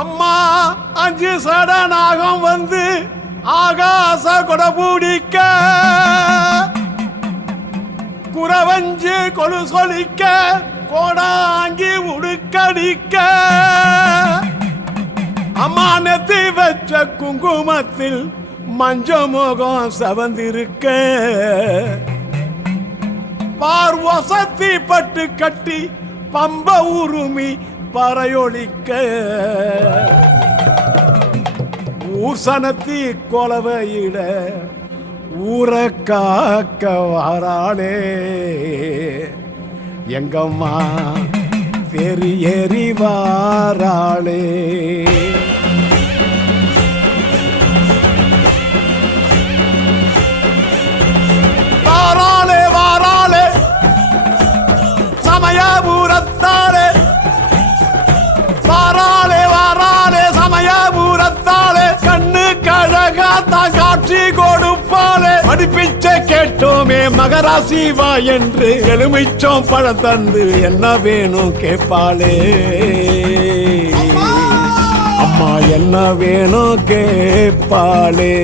அம்மா 5 சடனாகம் வந்து ஆகாச கொடபூடிக்க குறவஞ்சு கொலு சொலிக்க கோடாங்கி உடுக்கடிக்க அம்மா நெத்தி வச்ச குங்குமத்தில் மஞ்ச முகம் சவந்திருக்க பார்வசத்தி பட்டு கட்டி பம்ப உருமி பறையொழிக்க ஊசனத்தி கொலவையிட ஊர காக்க வாராளே எங்கம்மா பெரி ஏறி வாராளே. வாராளே வாராளே சமயபுரத்தாளே, வாராளே வாராளே சமயபுரத்தாளே, கண்ணு கழகாத்தா காட்சி கொடுப்பாளே. படிப்பிச்சை கேட்டோமே மகராசி வா என்று எலுமிச்சோம் பழம் தந்து என்ன வேணும் கேட்பாளே. அம்மா என்ன வேணும் கேட்பாளே.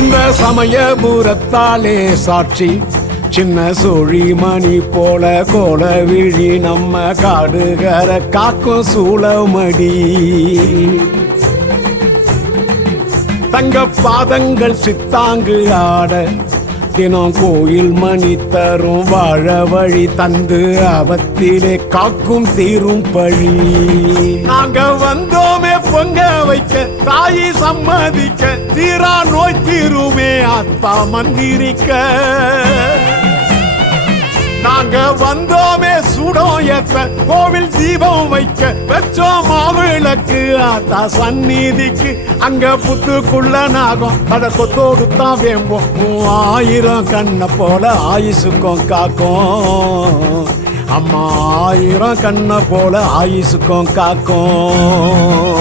இந்த சமயபுரத்தாலே சாட்சி சின்ன சோழி மணி போல கோல விழி நம்ம காடுகர காக்கும் சூளமடி. தங்க பாதங்கள் சித்தாங்கு ஆட தினம் கோயில் மணி தரும் வாழ வழி தந்து அவத்திலே காக்கும் தீரும் பழி. நாங்க வந்தோமே பொங்க வைக்க தாயி சம்மதிக்க தீரா நோய் தீருமே அத்தா மந்திரிக்க. நாங்க வந்தோமே சூடம் ஏத்த கோவில் தீபம் வைக்க வச்சோம் மாவிளக்கு ஆத்தா சந்நிதிக்கு. அங்க புத்துக்குள்ள நாகம் அத கொத்தோடு தான் வேம்போம் 1000 கண்ண போல ஆயுசுக்கும் காக்கும். அம்மா 1000 கண்ண போல ஆயுசுக்கும் காக்கும்.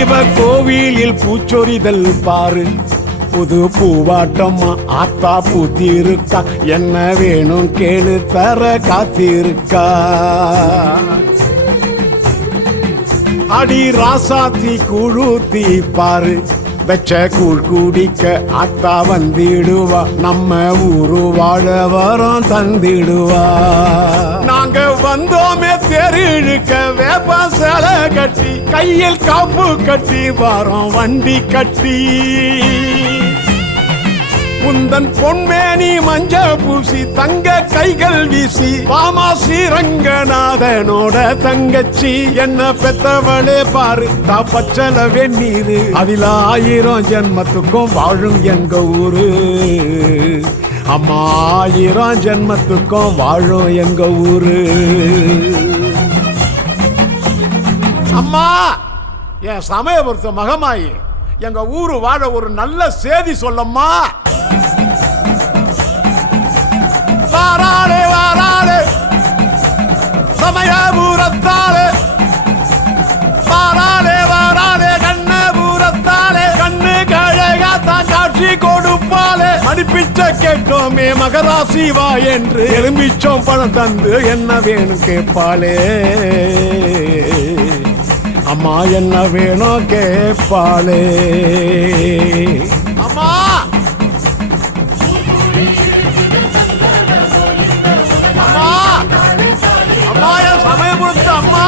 இவ கோவிலில் பூச்சொரிதல் பாரு புது பூவாட்டம்மா ஆத்தா பூத்திருக்கா. என்ன வேணும் கேளு தர காத்திருக்கா. அடி ராசாத்தி குழுத்தி பாரு வெச்ச கூழ் குடிக்க ஆத்தா வந்திடுவா. நம்ம ஊரு வாழ வரம் தந்திடுவா. நாங்க வந்தோமே தெருழுக்க வேப்ப சேலை கட்டி கையில் காப்பு கட்டி வாரம் வண்டி கட்டி. உந்தன் பொன்மேனி மஞ்ச பூசி தங்க கைகள் வீசி பாமா ஸ்ரீரங்கநாதனோட தங்கச்சி என்ன பெத்தவளே பாரு தா பச்சல வெந்நீரு அதில் 1000 ஜென்மத்துக்கும் வாழும் எங்க ஊரு அம்மா 1000 ஜென்மத்துக்கும் வாழும் எங்க ஊரு அம்மா என் சமயபுரத்து மகமாயி எங்க ஊரு வாழ ஒரு நல்ல செய்தி சொல்லம்மா வாராளே வாராளே சமயபுரத்தாலே வாராளே வாராளே கண்ணபுரத்தாலே கண்ணு கழகாத்தான் காட்சி கொடுப்பாலே மடிப்பிச்ச கேட்டோமே மகராசி வா என்று எலும்பிச்சோம் பணம் தந்து என்ன வேணும் கேட்பாளே அம்மா என்ன வேணும் கேட்பாளே அம்மா அம்மா அம்மா என் சமயபுரத்து அம்மா